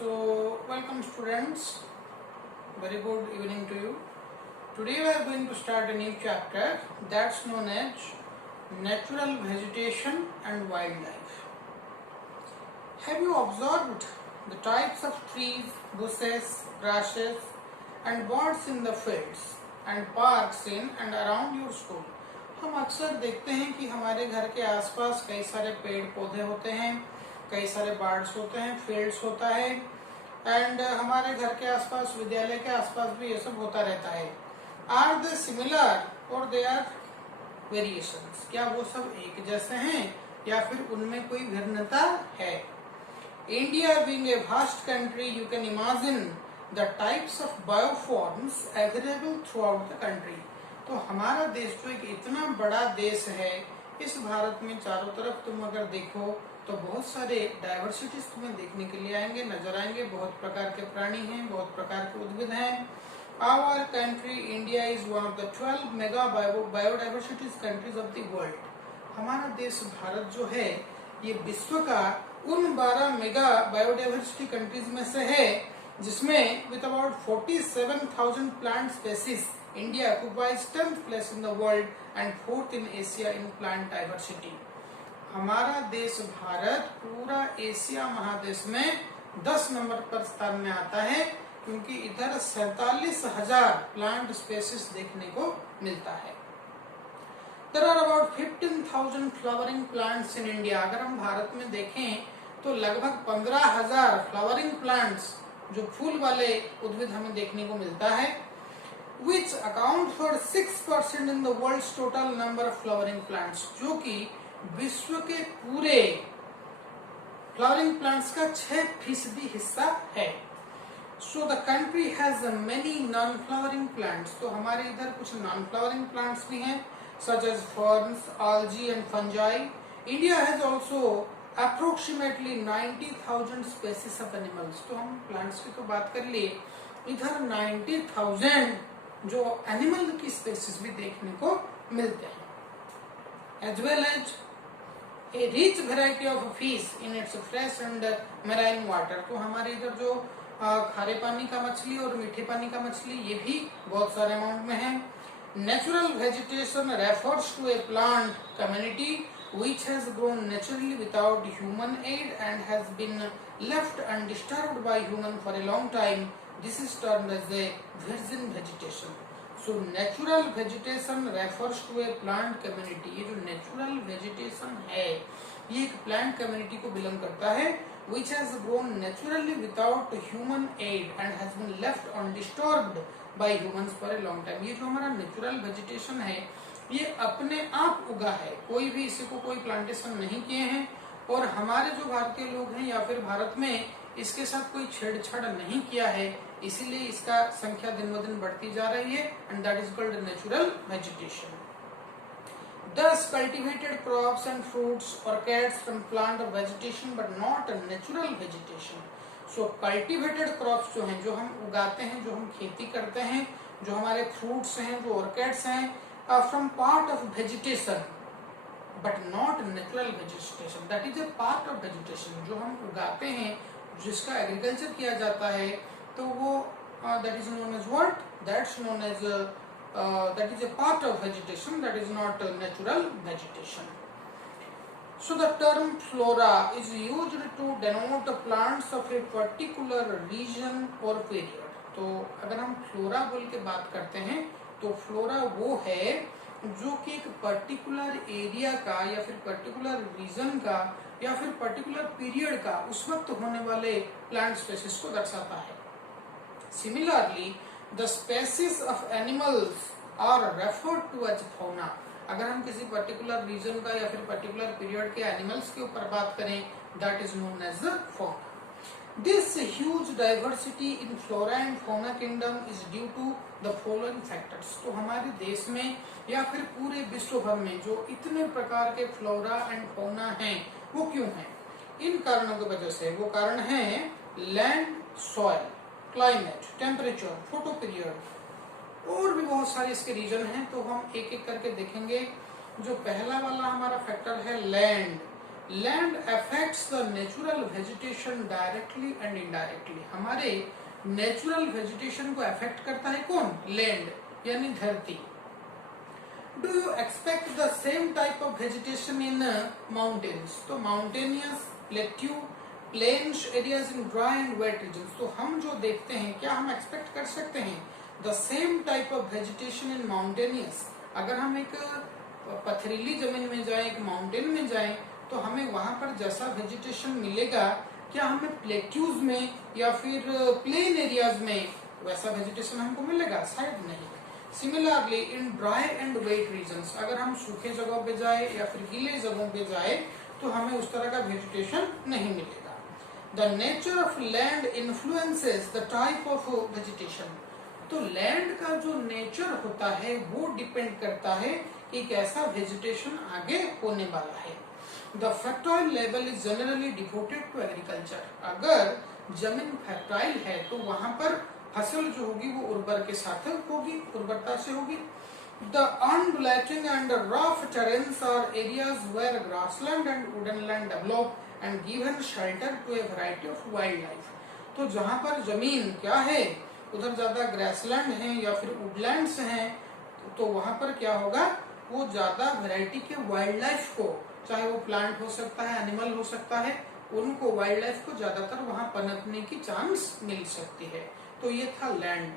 So, welcome students. Very good evening to you. Today we are going to start a new chapter that's known as Natural Vegetation and Wildlife. Have you observed the types of trees, bushes, grasses and birds in the fields and parks in and around your school? हम अक्सर देखते हैं कि हमारे घर के आसपास कई सारे पेड़ पौधे होते हैं, कई सारे बर्ड्स होते हैं, फील्ड्स होता है एंड हमारे घर के आसपास, विद्यालय के आसपास भी ये सब होता रहता है. आर दे सिमिलर और दे आर वेरिएशंस? क्या वो सब एक जैसे हैं या फिर उनमें कोई भिन्नता है? India being a vast country, you can imagine the types of bioforms available throughout the country. तो हमारा देश जो एक इतना बड़ा देश है, इस भारत में चारों तरफ तुम अगर देखो तो बहुत सारे डाइवर्सिटीज तुम्हें देखने के लिए आएंगे, नजर आएंगे. बहुत प्रकार के प्राणी हैं, बहुत प्रकार के उद्भिद हैं. Our country India is one of the 12 mega biodiversities countries of the world. हमारा देश भारत जो है ये विश्व का उन 12 मेगा बायोडाइवर्सिटी कंट्रीज में से है जिसमें with about 47,000 plant species India occupies 10th place in the world and 4th in Asia in plant diversity. हमारा देश भारत पूरा एशिया महादेश में 10 नंबर पर स्थान में आता है क्योंकि इधर 47,000 प्लांट स्पेसीज देखने को मिलता है. There are about 15,000 flowering plants in India. अगर हम भारत में देखें तो लगभग 15,000 फ्लावरिंग प्लांट्स, जो फूल वाले उद्भिद हमें देखने को मिलता है, which account for 6% in the world's total number of flowering plants, जो कि विश्व के पूरे फ्लावरिंग प्लांट्स का 6% हिस्सा है. So the country has many non-flowering plants. तो हमारे इधर कुछ non-flowering plants भी हैं, such as ferns, algae and fungi. India has also approximately 90,000 species of animals. तो हम plants की तो बात कर लिए, इधर 90,000 जो एनिमल की स्पेसीज भी देखने को मिलते हैं, as well as a rich variety of fish in its fresh and marine water. तो हमारे इधर जो खारे पानी का मछली और मीठे पानी का मछली ये भी बहुत सारे अमाउंट में है. Natural vegetation refers to a plant community which has grown naturally without human aid and has been left undisturbed by human for a long time. This is termed as a virgin vegetation. So natural vegetation refers to a plant community. ये जो natural vegetation है ये एक plant community को belong करता है which has grown naturally without human aid and has been left undisturbed by humans for a long time. ये जो हमारा natural vegetation है ये अपने आप उगा है, कोई भी इसी को कोई प्लांटेशन नहीं किए हैं और हमारे जो भारतीय लोग हैं या फिर भारत में इसके साथ कोई छेड़छाड़ नहीं किया है, इसीलिए इसका संख्या दिन ब दिन बढ़ती जा रही है and that is called natural vegetation. Thus cultivated crops and fruits orchids from plant or vegetation but not a natural vegetation. So cultivated crops जो हैं, जो हम उगाते हैं, जो हम खेती करते हैं, जो हमारे फ्रूट्स हैं, जो ऑर्किड्स हैं, from part of vegetation but not natural vegetation. That is a part of vegetation. जो हम उगाते हैं, जिसका एग्रीकल्चर किया जाता है, तो वो that is known as what? That's known as that is a part of vegetation. That is not natural vegetation. So the term flora is used to denote the plants of a particular region or period. तो अगर हम flora बोल के बात करते हैं तो flora वो है जो कि एक पर्टिकुलर एरिया का या फिर पर्टिकुलर रीजन का या फिर पर्टिकुलर पीरियड का उस वक्त होने वाले प्लांट स्पेसीज को दर्शाता है. Similarly the species of animals are referred to as fauna. अगर हम किसी पर्टिकुलर रीजन का या फिर पर्टिकुलर पीरियड के एनिमल्स के ऊपर बात करें, that is known as fauna. This huge diversity in flora and fauna kingdom is due to the following factors. तो हमारे देश में या फिर पूरे विश्व भर में जो इतने प्रकार के फ्लोरा एंड फौना हैं वो क्यों हैं? इन कारणों की वजह से. वो कारण हैं land, soil, climate, temperature, photo period और भी बहुत सारे इसके रीजन हैं. तो हम एक एक करके देखेंगे. जो पहला वाला हमारा फैक्टर है land. Land affects the natural vegetation directly and indirectly. हमारे नेचुरल वेजिटेशन को अफेक्ट करता है कौन? लैंड यानी धरती। Do you expect the same type of vegetation in mountains? तो mountainous, plateau, plains areas in dry and wet regions. तो हम जो देखते हैं, क्या हम एक्सपेक्ट कर सकते हैं the same type of vegetation in mountainous? अगर हम एक पथरीली जमीन में जाएं, एक माउंटेन में जाएं, तो हमें वहां पर जैसा वेजिटेशन मिलेगा, क्या हमें प्लेट्यूज में या फिर प्लेन एरियाज में वैसा वेजिटेशन हमको मिलेगा? शायद नहीं। Similarly in dry and wet regions, अगर हम सूखे जगहों पे जाए या फिर गीले जगहों पे जाए तो हमें उस तरह का वेजिटेशन नहीं मिलेगा। The nature of land influences the type of vegetation. तो लैंड का जो नेचर होता है वो डिपेंड करता है कि कैसा वेजिटेशन आगे होने वाला है। The fertile level is generally devoted to agriculture. अगर जमीन फर्टाइल है तो वहां पर फसल जो होगी वो उर्वर के साथ होगी, उर्वरता से होगी। The undulating and rough terrains are areas where grassland and woodland develop and given shelter to a variety of wildlife। तो जहां पर जमीन क्या है, उधर ज्यादा ग्रासलैंड है या फिर वुडलैंड्स हैं, तो वहां पर क्या होगा, वो ज्यादा वैरायटी के वाइल्ड लाइफ को, चाहे वो प्लांट हो सकता है, एनिमल हो सकता है, उनको वाइल्ड लाइफ को ज्यादातर वहां पनपने की चांस मिल सकती है। तो ये था लैंड।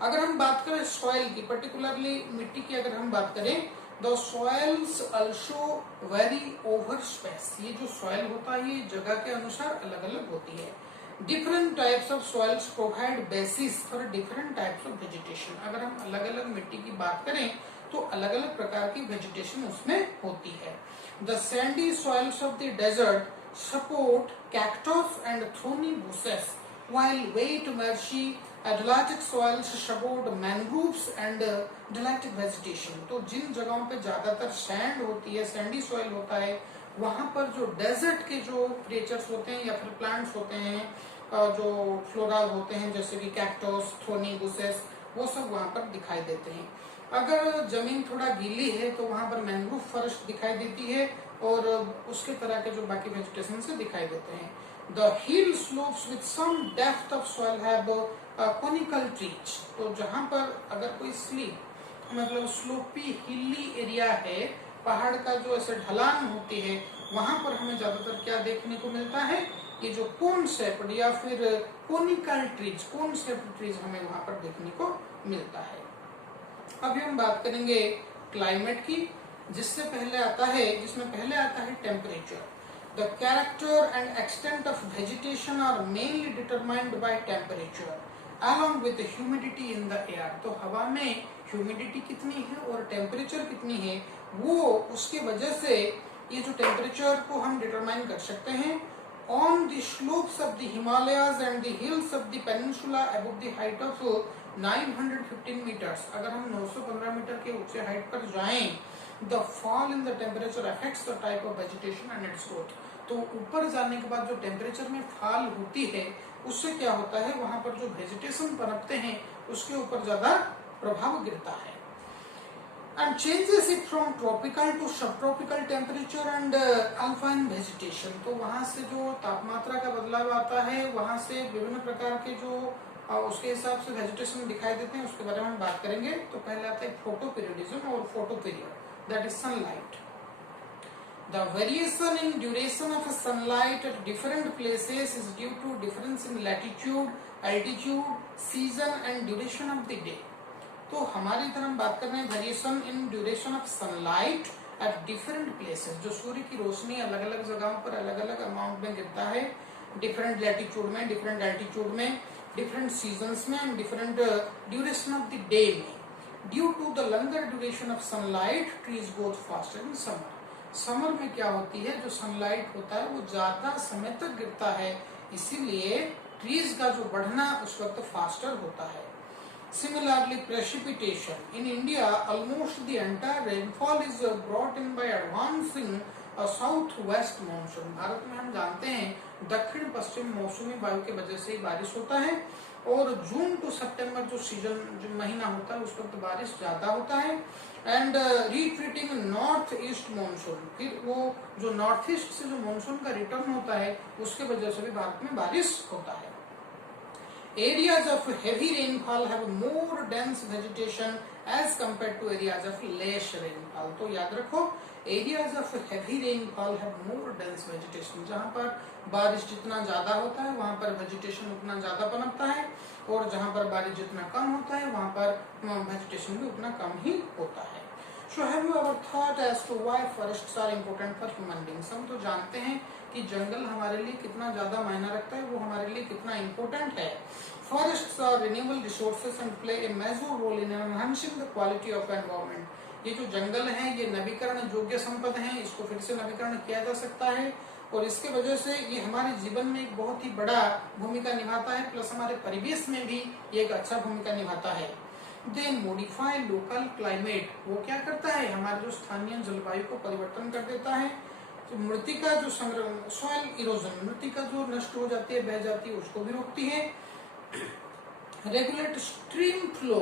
अगर हम बात करें सॉइल की, पर्टिकुलरली मिट्टी की अगर हम बात करें, the soils also very over space. ये जो सॉइल होता है ये जगह के अनुसार अलग अलग होती है। Different types of soils provide basis for different types of vegetation. अगर हम अलग अलग मिट्टी की बात करें तो अलग अलग प्रकार की वेजिटेशन उसमें होती है। The sandy soils of the desert support cactus and thorny bushes, while wet marshy Adulatic soils support mangroves and delatic vegetation। तो जिन जगहों पे ज्यादातर सैंड होती है, सैंडी सॉइल होता है, वहां पर जो डेजर्ट के जो क्रिएचर्स होते हैं या फिर प्लांट्स होते हैं, जो फ्लोरल होते हैं जैसे कि कैक्टस, थोनी बुशेस, वो सब वहां पर दिखाई देते हैं। अगर जमीन थोड़ा गीली है तो वहां पर मैंग्रोव फॉरेस्ट दिखाई देती है और उसके तरह के जो बाकी वेजिटेशन से दिखाई देते हैं। The hill slopes with some depth of soil have conical trees। तो जहां पर अगर कोई स्लीप मतलब स्लोपी हिली एरिया है, पहाड़ का जो ऐसे ढलान होती है, वहां पर हमें ज्यादातर क्या देखने को मिलता है, ये जो कोन शेप्ड या फिर कोनिकल ट्रीज, कोन शेप्ड ट्रीज हमें वहां पर देखने को मिलता है। अभी हम बात करेंगे क्लाइमेट की, जिसमें पहले आता है temperature. The character and extent of vegetation are mainly determined by temperature along with the humidity in the air। तो हवा में ह्यूमिडिटी कितनी है और टेम्परेचर कितनी है, वो उसके वजह से ये जो टेम्परेचर को हम डिटरमाइन कर सकते हैं। On the slopes of the Himalayas and the hills of the peninsula above the height of 915 meters, अगर हम 915 मीटर के ऊंचे हाइट पर जाएं, the fall in the temperature affects the type of vegetation and its growth। तो ऊपर जाने के बाद जो टेम्परेचर में फॉल होती है, उससे क्या होता है, वहां पर जो वेजिटेशन पनपते हैं उसके ऊपर ज्यादा प्रभाव गिरता है। and changes it from tropical to subtropical temperature and alpine vegetation। तो वहां से जो तापमात्रा का बदलाव आता है, वहां से विभिन्न प्रकार के जो उसके हिसाब से वेजिटेशन दिखाई देते हैं, उसके बारे में हम बात करेंगे। तो पहले आता है फोटोपीरियडिज्म और photoperiod, that is sunlight। The variation in duration of sunlight at different places is due to difference in latitude, altitude, season and duration of the day। तो हमारी इधर हम बात कर रहे हैं variation in duration of sunlight at different places. जो सूर्य की रोशनी अलग अलग जगहों पर अलग अलग अमाउंट में गिरता है, डिफरेंट लैटिट्यूड में, डिफरेंट एल्टीट्यूड में, डिफरेंट सीजन्स में and different duration of the day में। Due to the longer duration of sunlight trees growth faster in summer. Summer में क्या होती है, जो सनलाइट होता है वो ज्यादा समय तक गिरता है, इसीलिए ट्रीज का जो बढ़ना उस वक्त फास्टर होता है। Similarly, precipitation in India, almost the entire rainfall is brought in by advancing a southwest monsoon। Bharat में हम जानते हैं दक्षिण पश्चिम मौसमी वायु के वजह से ही बारिश होता है। और जून टू सितंबर जो सीजन जो महीना होता है उस वक्त बारिश ज्यादा होता है। And retreating north east monsoon, फिर वो जो नॉर्थ ईस्ट से जो मानसून का रिटर्न होता है उसके वजह से भी भारत में बारिश होता है। Areas of heavy rainfall have more dense vegetation as compared to areas of less rainfall। तो याद रखो, areas of heavy rainfall have more dense vegetation। जहाँ पर बारिश जितना ज्यादा होता है वहाँ पर vegetation उतना ज्यादा पनपता है, और जहाँ पर बारिश जितना कम होता है वहाँ पर vegetation भी उतना कम ही होता है। So have you ever thought as to why forests are important for human beings? हम तो जानते हैं कि जंगल हमारे लिए कितना ज्यादा मायना रखता है, वो हमारे लिए कितना इम्पोर्टेंट है। Forests are renewable resources and play a major role in enhancing the quality of environment। ये जो जंगल है ये नवीकरण योग्य संपद है, इसको फिर से नवीकरण किया जा सकता है, और इसके वजह से ये हमारे जीवन में एक बहुत ही बड़ा भूमिका निभाता है, प्लस हमारे परिवेश में भी ये एक अच्छा भूमिका निभाता है। दे मॉडिफाई लोकल क्लाइमेट, वो क्या करता है, हमारे जो स्थानीय जलवायु को परिवर्तन कर देता है। तो मृतिका जो संग्रहण, सॉइल इरोजन, मृतिका जो नष्ट हो जाती है, बह जाती है, उसको भी रोकती है। रेगुलेट स्ट्रीम फ्लो,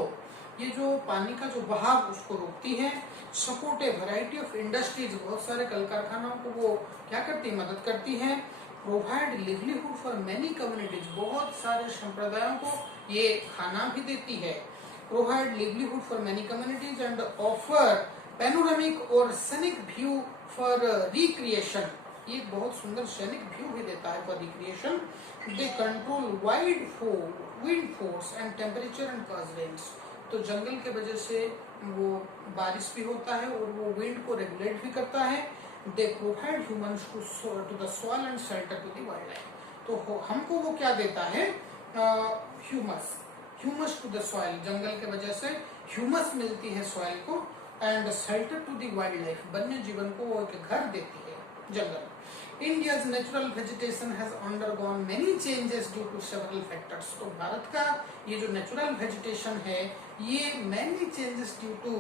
ये जो पानी का जो बहाव उसको रोकती है। Support A variety of industries, बहुत सारे कल कारखानाओं को वो क्या करती है, मदद करती है। Provide livelihood for many communities, बहुत सारे संप्रदायों को ये खाना भी देती है। Provide livelihood for many communities and offer panoramic और सैनिक व्यू फॉर रिक्रिएशन, ये बहुत सुंदर सैनिक व्यू भी देता है for recreation. They control wide wind force and temperature and cause rains, तो जंगल के वजह से वो बारिश भी होता है और वो विंड को रेगुलेट भी करता है। They provide humans to the soil and shelter to the wild life, तो हमको वो क्या देता है, ह्यूमस टू द सॉइल, जंगल के वजह से ह्यूमस मिलती है सॉइल को, and shelter to the wild life, वन्य जीवन को वो एक घर देती है जंगल। India's natural vegetation has undergone many changes due to several factors। तो भारत का ये जो नेचुरल वेजिटेशन है ये many changes due to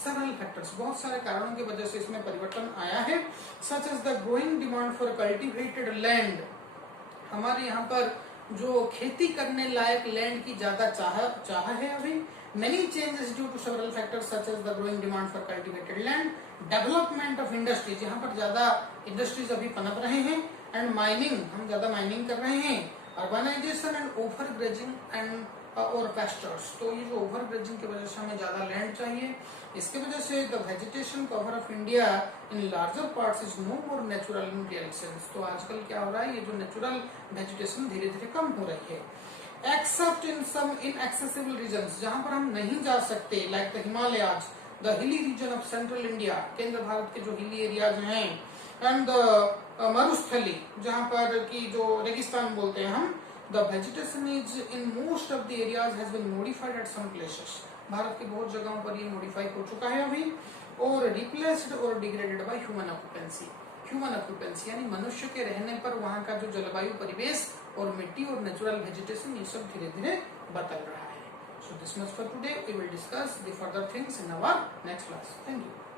several factors, बहुत सारे कारणों की वजह से इसमें परिवर्तन आया है। Such as the growing demand for cultivated land, हमारे यहाँ पर जो खेती करने लायक लैंड की ज्यादा चाह है अभी। Many changes due to several factors such as the growing demand for cultivated land, development of industries, यहाँ पर ज्यादा इंडस्ट्रीज अभी पनप रहे हैं, एंड माइनिंग, हम ज्यादा माइनिंग कर रहे हैं। Urbanisation and over grazing and और पेस्टर्स, तो ये जो ओवर ग्रेजिंग की वजह से हमें ज्यादा लैंड चाहिए, इसके वजह से the vegetation cover of India in larger parts is no more natural in real sense. तो आजकल क्या हो रहा है, ये जो नेचुरल वेजिटेशन धीरे धीरे कम हो रही है। Except in some inaccessible regions, जहां पर हम नहीं जा सकते, like the Himalayas, the hilly region of central India, केंद्र भारत के जो हिली एरियाज हैं, एंड द मरुस्थली, जहां पर की जो रेगिस्तान बोलते हैं हम, the vegetation is in most of the areas has been modified at some places, भारत की बहुत जगहों पर ये मॉडिफाई हो चुका है अभी, और रिप्लेस्ड और degraded by human occupancy. Human occupancy यानी मनुष्य के रहने पर वहां का जो जलवायु, परिवेश और मिट्टी और नेचुरल वेजिटेशन, ये सब धीरे धीरे बदल रहा है। So this much for today. We will discuss the further things in our next class. Thank you.